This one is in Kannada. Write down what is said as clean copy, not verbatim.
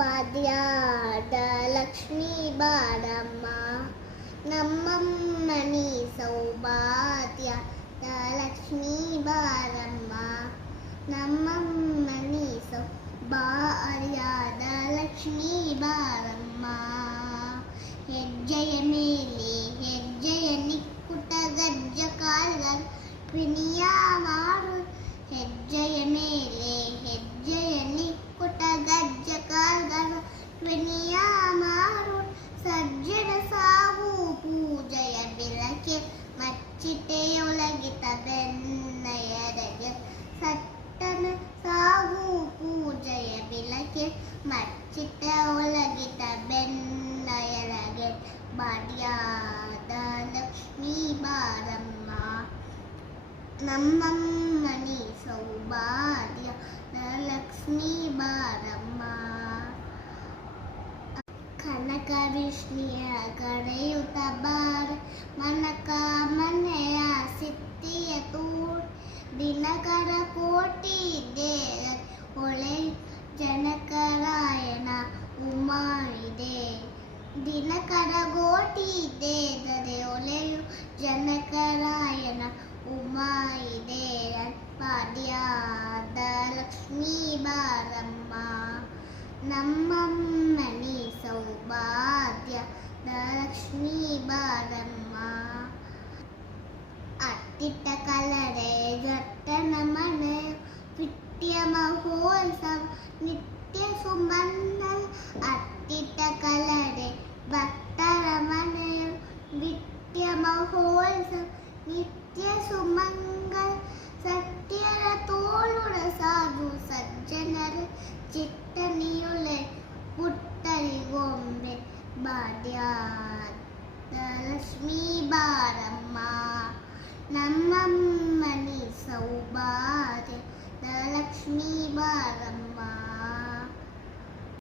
ಭಾಗ್ಯದ ಲಕ್ಷ್ಮೀ ಬಾರಮ್ಮ, ನಮ್ಮಮ್ಮನಿ ಸೌಭಾಗ್ಯದ ಲಕ್ಷ್ಮೀ ಬಾರಮ್ಮ, ನಮ್ಮಮ್ಮನಿ ಸೌಭಾಗ್ಯದ ಲಕ್ಷ್ಮೀ ಬಾರಮ್ಮ. ಹೆಜ್ಜೆಯ ಮೇಲೆ ಹೆಜ್ಜೆಯ ನಿಕ್ಕುಟ ಗಜ್ಜ ಕಾಲ್ಗಲ್ ವಿನಿಯ ಮಾಡು, ಹೆಜ್ಜೆಯ ಮೇಲೆ ಹೆಜ್ಜೆಯ ನಿಕ್ಕುಟ ಗಜ್ಜ ಕಾಲ್ಗಲ್ ವಿನಿಯ ಮಾಡು. ಸಜ್ಜನ ಸಾವು ಪೂಜೆಯ ಬೆಳಕೆ ಮಚ್ಚಿಟೆಯೊಳಗಿತ ಬೆನ್ನಯರಗೆ, ಸಟ್ಟನ ಸಾವು ಪೂಜೆಯ ಬೆಳಕೆ ಮಚ್ಚಿಟ ಒಳಗಿತ ಬೆನ್ನಯರಗೆ. ಭಾಗ್ಯದ ಲಕ್ಷ್ಮೀ ಬಾರಮ್ಮ, ನಮ್ಮಮ್ಮನಿ ಸೌಭಾಗ್ಯದ ಲಕ್ಷ್ಮೀ ಬಾರಮ್ಮ. ಕನಕ ವಿಷ್ಣಿಯ ಕಡೆಯುತ ಬಾರ, ಮನಕ ಮನೆಯ ಸಿತ್ತಿಯ ತೂರ್, ದಿನಕರ ಕೋಟಿ ದೇವ ಹೊಳೆಯು ಜನಕರಾಯಣ ಉಮಾಯಿದೆ. ದಿನಕರ ಕೋಟಿ ದೇದರೆ ಹೊಳೆಯು ಜನಕರಾಯಣ ಉಮಾಯಿದೆ. ಭಾಗ್ಯದ ಲಕ್ಷ್ಮೀ ಬಾರಮ್ಮ, ನಮ್ಮಮ್ಮನಿ ಸೌಭಾಗ್ಯದ ಲಕ್ಷ್ಮೀ ಬಾರಮ್ಮ. ಅತ್ತಿಟ್ಟ ಕಲರೆ ಜಟ್ಟನ ಮನೆ ವಿಟ್ಯ ಮಹೋತ್ಸವ ನಿತ್ಯ ಸುಮಂಗಲ, ಅತ್ತಿಟ್ಟ ಕಲರೆ ಭಕ್ತರ ಮನೆ ವಿಟ್ಯ ಮಹೋತ್ಸವ ನಿತ್ಯ ಸುಮಂಗಲ. ಸತ್ಯರ ತೋಳುಡ ಸಾಧು ಸಜ್ಜನರ ಚಿಟ್ಟನಿಯುಳೆ ಪುಟ್ಟರಿಗೊಂಬೆ. ಭಾಗ್ಯದ ಲಕ್ಷ್ಮೀ ಬಾರಮ್ಮ, ನಮ್ಮಮ್ಮನಿ ಸೌಭಾಗ್ಯ